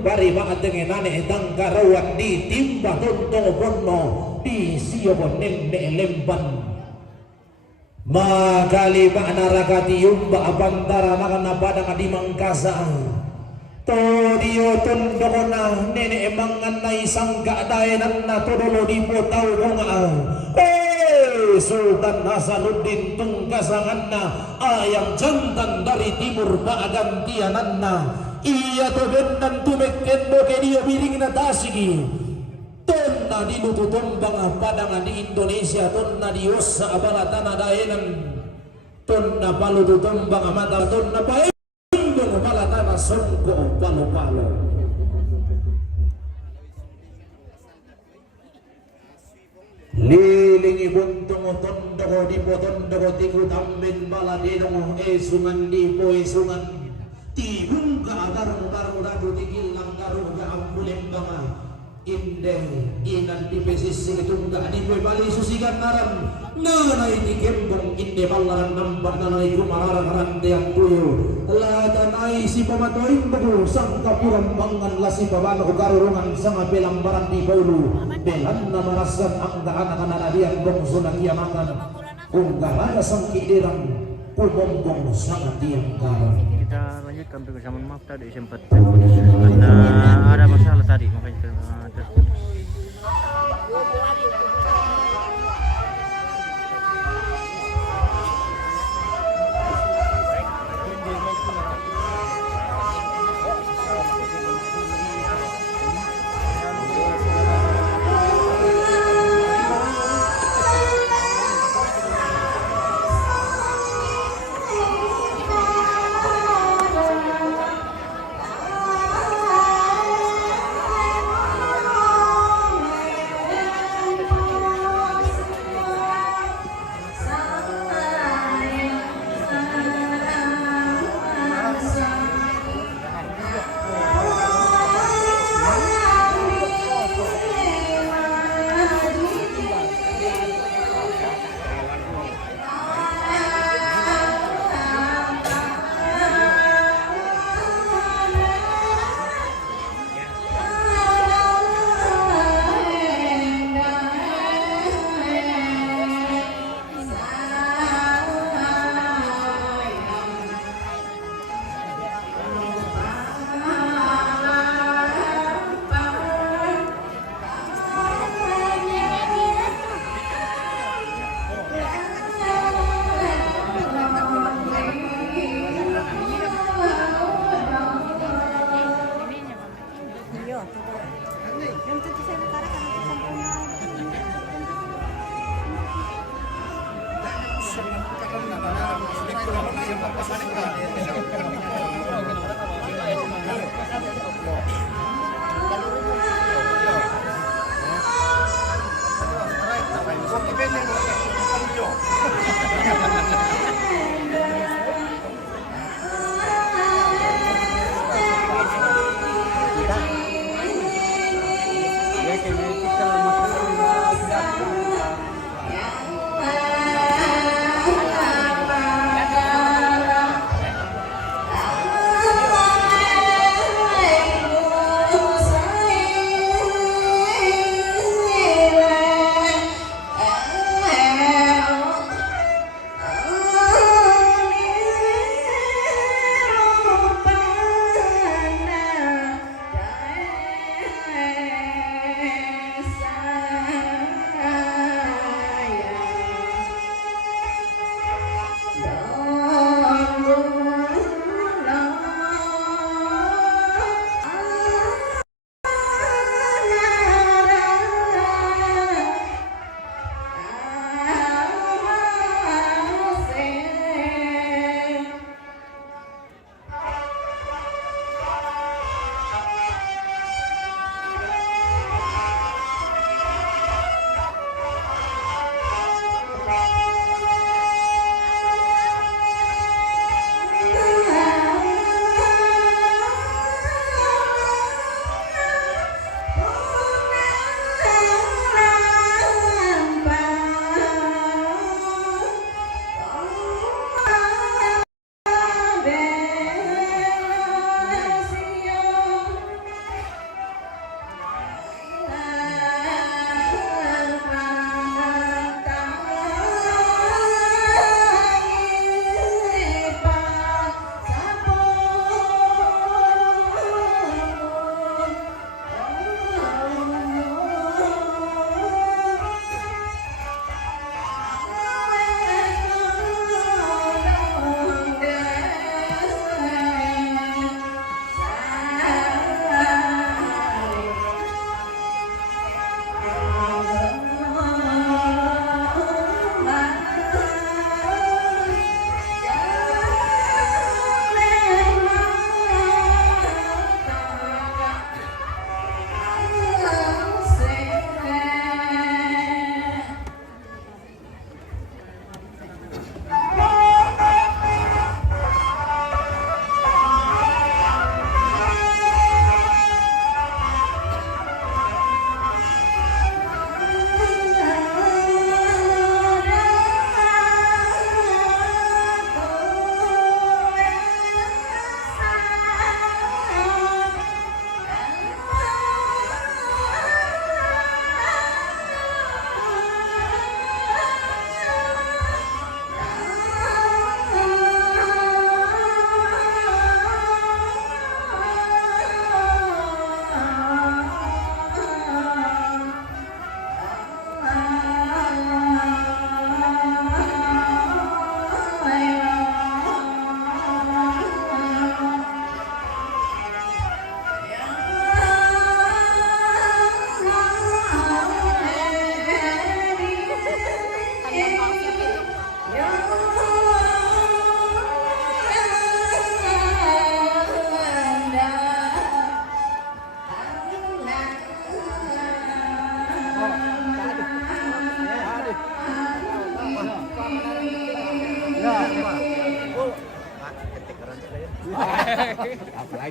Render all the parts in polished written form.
bari mga tengenane edang karawat di timba tontong bono di siyo nenne lemban magali ba narakati yumba abantara nakana pada di mangkasaan to diyo tondo ko na nene emangan na isang kaadayanan na tudolo di po tao ko nga Sultan Hasanuddin tungkasangan na ayang jantan dari timur paagantianan na iya to bendan tumekken mo keniyo biring na dasigi ton na dinututumbang padangan di Indonesia ton na Diyos sa abalatan na dayanan ton na palututumbang mata ton na paindong abalatan na songko palo-palo lilingi buntong tondo ko di po tondo ko tikut ambin baladinong esungan di po esungan tibung ka agar-agar datu tigil lang garu ka ambulim banga inde inan di pesisi ketungga di po bali susigan naran nanay di kembong inde balaran nampak nanay kumararang rande ang tuyo latanay si pamatoy bago sang kapurang bangan lasi pabano ko garurungan sang belambaran di paulu belan na marasan ang daan na kanaladiang bongso ng yamakan kung garaya sang kidirang pulbongbong sang atiyang karang. Kita lanjutkan persamaan, maaf tadi sempat karena ada masalah tadi makanya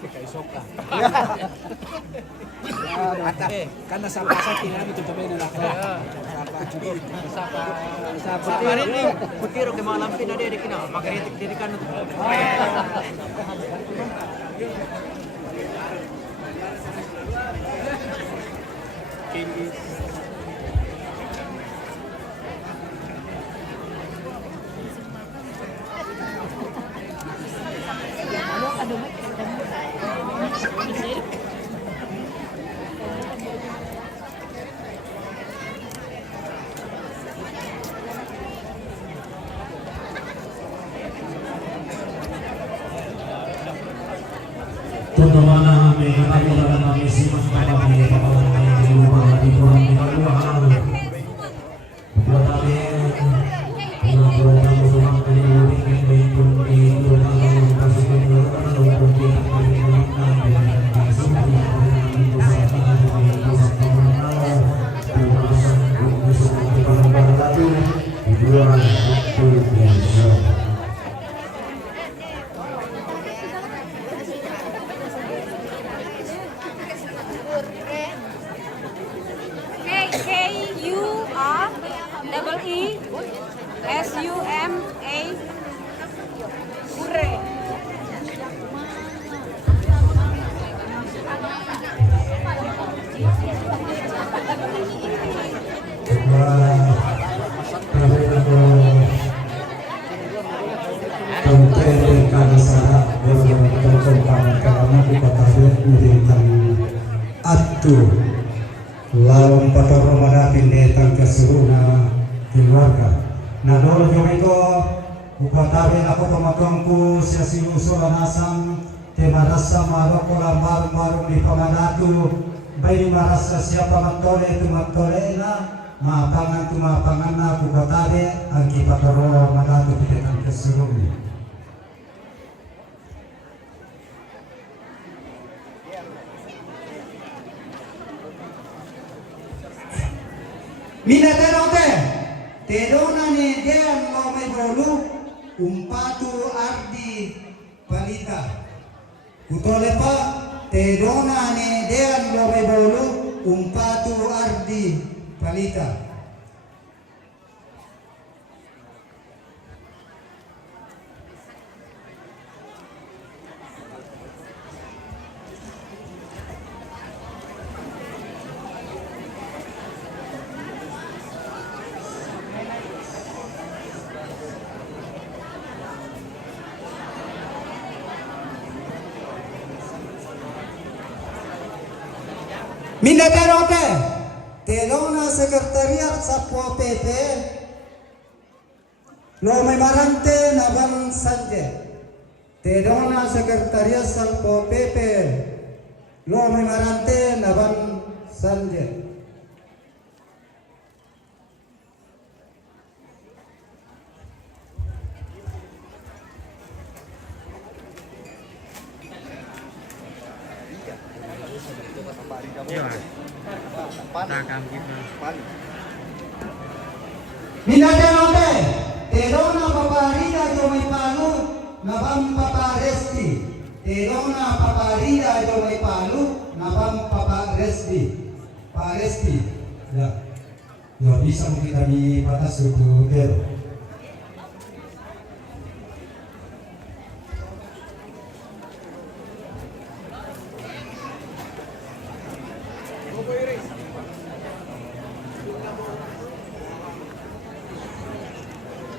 kay Soka. Karena sampai sa tinami tutuloy na ako. Putiro kay mga lampin na diri kina magaritik diri kan. Tuntungan kami, katapunan kami, simak kami, kapalan kami, di luar, di kurang, di luar. Buat kami, dengan program usulan kami, bikin bikin di luar, kasih ke luar, untuk kita kami menang, dan semua yang kami usahakan, kami usahakan menang, urusan urusan kita membantu, di luar itu biasa. K-U-R-E-E-S-U-M-A Ure. Lawan patoro madatin detang keseluruhan keluarga. Nah dolo jomiko upatabe ako pamatongku siasi usul anasang temarasa marokola maru di pamadatu bayi marasa siapa matole itu matole na mapangan tu mapangan na upatabe angki patoro madatu detang keseluruhan. Minaterote, terona ne dean mau mai bolu, umpatu ardi palita. Kutolepa, terona ne dean mau mai bolu, umpatu ardi palita. Minaterote, telona sekretariat Satpol PP, lo may marante naban sanje. Telona sekretariat Satpol PP, lo may marante naban sanje. Minaterote, telona paparida yo may palu, nabang paparesti. Telona paparida yo may palu, nabang paparesti. Paresti. Ya. Ya bisa mungkin kami batas untuk pero.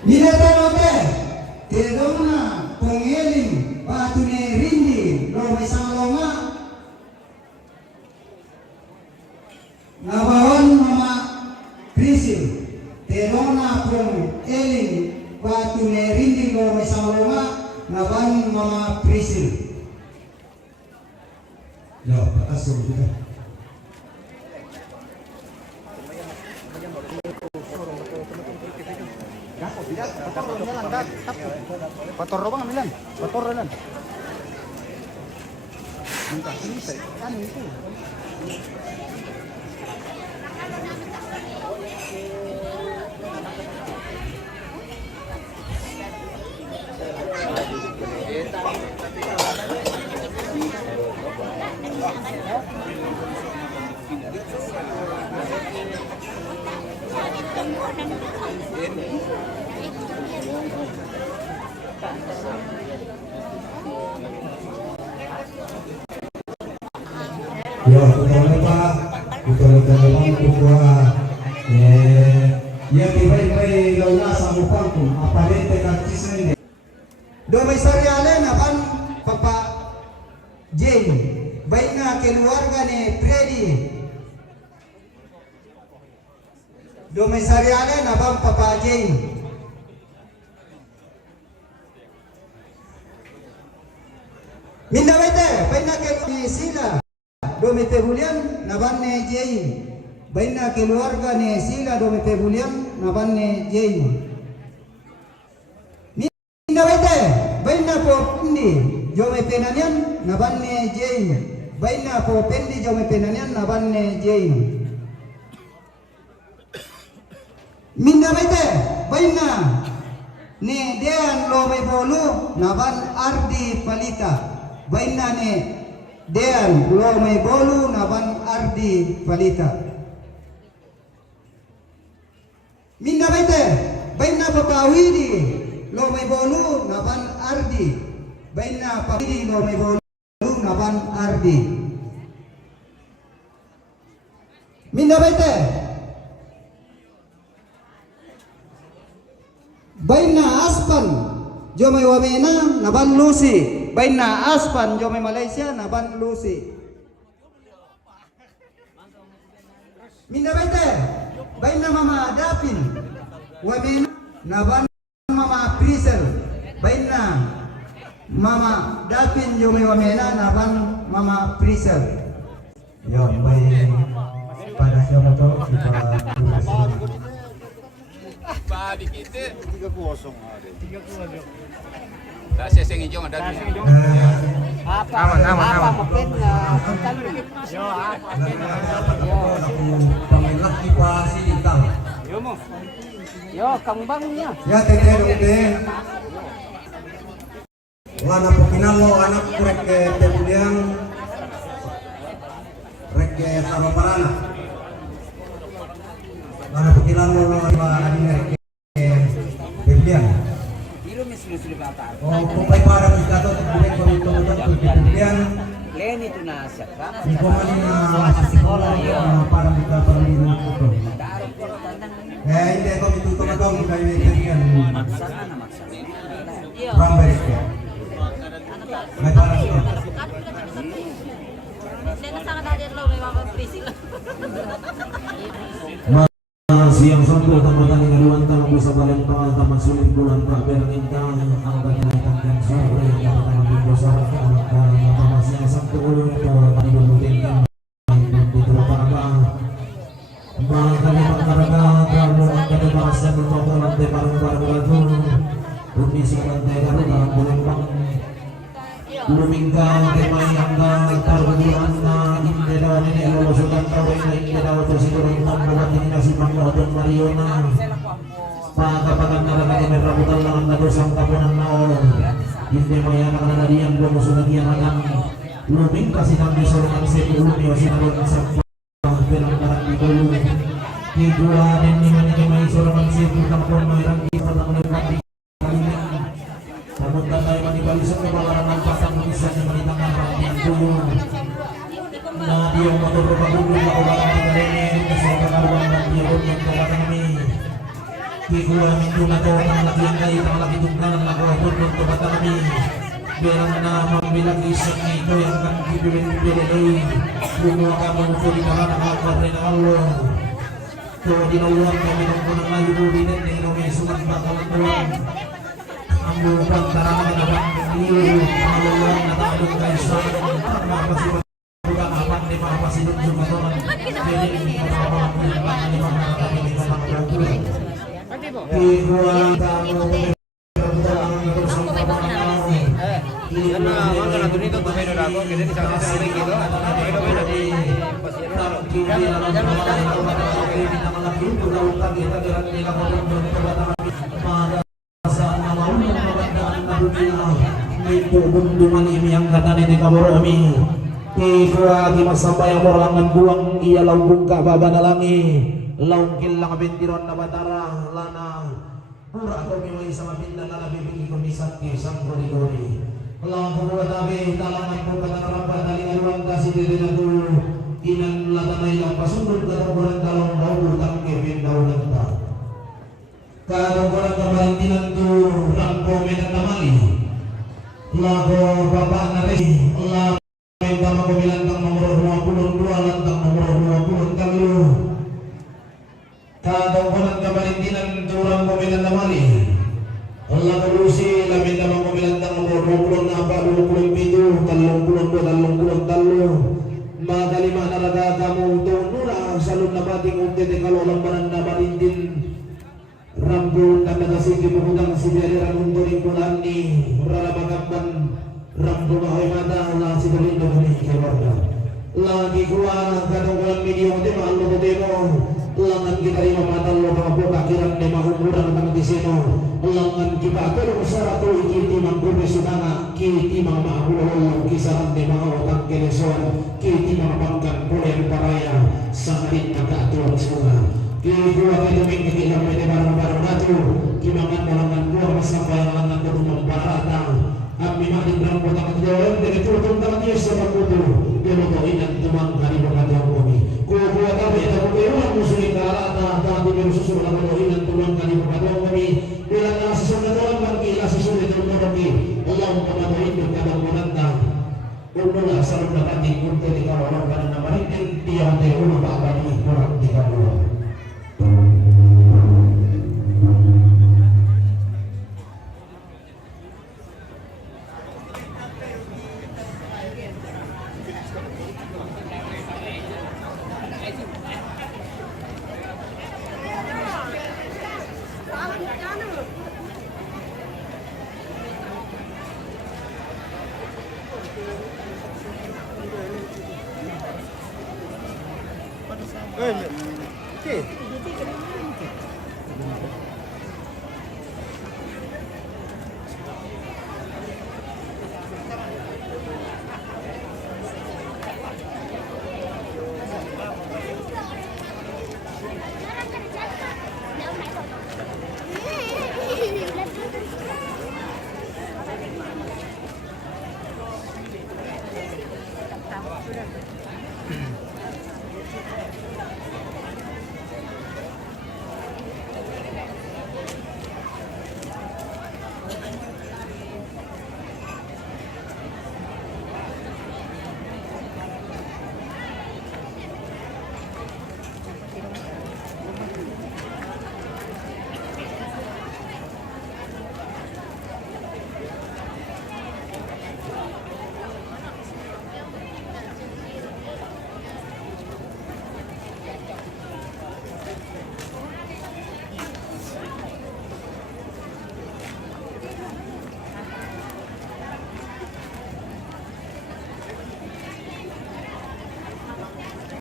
Minaterote, telona pengeling batu rindi lo may salonga nabawan mama prisil telona pengeling batu rindi lo may salonga nabawan mama prisil. Ya, batas kita. Pator bang ambilan, pator lan. Minta selesai, kan itu. Yo, betul memang kukuha. Ya tiba-tiba launa sa mukang kung aparente kakis na hindi. Do may saryale na pan Papa Jane, baik na keluarga ni Freddy. Do may saryale na pan Papa Jane. Minda bete, baik na keluarga sila. Domete Julian nabanne Jane. Baina keluarga ni sila Domete Julian nabanne Jane. Minda bete, baina po pendi Jome penanian nabanne Jane. Baina po pendi Jome penanian nabanne Jane. Minda bete, baina ni Dean Lome Bolu naban Ardi Palita. Baina ni Dean Lome Bolu naban Ardi Palita. Minda bete, baina papawidi Lome Bolu naban Ardi. Baina papawidi Lome Bolu naban Ardi. Minda bete, baina Aspan Jome Wamena naban Lucy. Baina Aspan Jome Malaysia naban Lucy. Minda bete, baina Mama Dapin Wamena naban Mama Prisel. Baina Mama Dapin Jome Wamena naban Mama Prisel. Yo, baik pada siapa tu kita Balik kita 3-0 ada. 3-0. Dah saya hijau ada. Aman. Mungkin pamilaki pa si Itang. Yo mo. Yo kambangnya. Ya tete. Wala po kinalo anak kurek ke Tebuliang rek ke Saroparana. Wala po kinalo iba ani rek ke Tebuliang. Oh, kupay para kita to kurek ko ito Tebuliang. Len itu nasa ka. Iko man na sekolah ya para kita perlu ito. Hindi ko mituto na to kay Tebuliang. Maksana na maksana. Ramberes ko. May parang ito. Siang sampo tamatan ni kaluan tanong ko sa balentang taman sulit bulan pa berang intang ang kanyang kan sore yang tamang ko sa ang taman siang sampo ulo ito pagdulutin kan dito pa ba mga kalimang karaga tramo ang katabasan ng mga kulante parang barbato umisip ang tegaro na bulan pang lumingga temay hanggang tarbulan na hindi daw nilulusutan kawin na hindi daw ito siguro yung pangbuhatin na si Pangloton Mario na pagkapagan na lang natin may rabutan lang ang nadosang kapunan na o hindi maya na kananariyan lumusunagyan hanggang luming kasi nang miso ng sepulumi o sinalong sa perang karang Higuanin ni man ni may suraman sipul kampon may rangki patang lepati kalimeng namunta tayo manibalisok na bawaran patang isa ni manitangan rangkian tulong na diyong maturo pagulong na ubarang tigarenin kasi kakaruan ng diyong ng kawatan kami higuanin doon na to ang lakiang kayo ang laki tugnan ang nagawatun ng kabata kami berang na mambilang isang ito yang kan kipirin-pirin bumuha ka mangupuli ka na nakakawat rin ang Allah kung dinawang kami ng punang ayuburin at may sumat bakalang tuwan ang bukang tarangan na bang ang lulang na takalong kayo sa mapasipan buka kapan ni mapasilong yung matulang pwede ni mapapalang ni makakapin ni makakapin ikuang tamo Yan na, mga natunito to kayo na ako, kasi sa akin sa ilang ito, kayo di yang kata ni kabur kami Ika di masabay ang morangan buang iya laubung ka baba na langi laung kilang bentiron na batara lana pura ko may sa mapinda na nabibigi ko misat ki sang gori-gori laung pura tabi talangan po katarapa daling aluang kasi dili na dulo inan latanay lang pasundod katungkulan talong daw utang kevin daw nagta katungkulan kamarintinan do rangko medan namali lago baba na rin lago Tama kumilantang nomor 22 lantang nomor 23 Katungkulan kamarintinan durang kumilan namali Allah kulusi lamin naman kumilantang nomor 20 na pa 27 30 Magalima na raga kamu tunura salun na bating umtete kalolang banan na marindin Rambul na nagasigi pagudang si Beriran unturing pulaan ni Ralabagakban Rambo mahoy mata lang si Berindo kami keluarga lagi kuah kadang-kadang video mo mahal mo mo langan kita lima mata lo mga kakiran de mahukuran ng disino langan kita pero sa rato ikiti mang profesional kiti mga mahukuran kisaran de mga utang kineson kiti mga pangkan pulen paraya sa halit pagkatuan semua kini kuah kita mengkikilang pwede barang-barang nato kimangan malangan kuah masampai langan berumang baratang kami makin dalam kota kejauhan dari turun tangan Yesus sama kutu dia mau ingat teman kami berkata kami kuah kami atau kuah musuh kita rata tapi bersusul dalam ingat teman kami berkata kami bila nasi sudah dalam bangki nasi sudah dalam bangki Allah memperkata itu kadang menantang umumlah selalu dapat dikunci di kawalan karena nama ini dia ada rumah apa di kurang 30 Okay.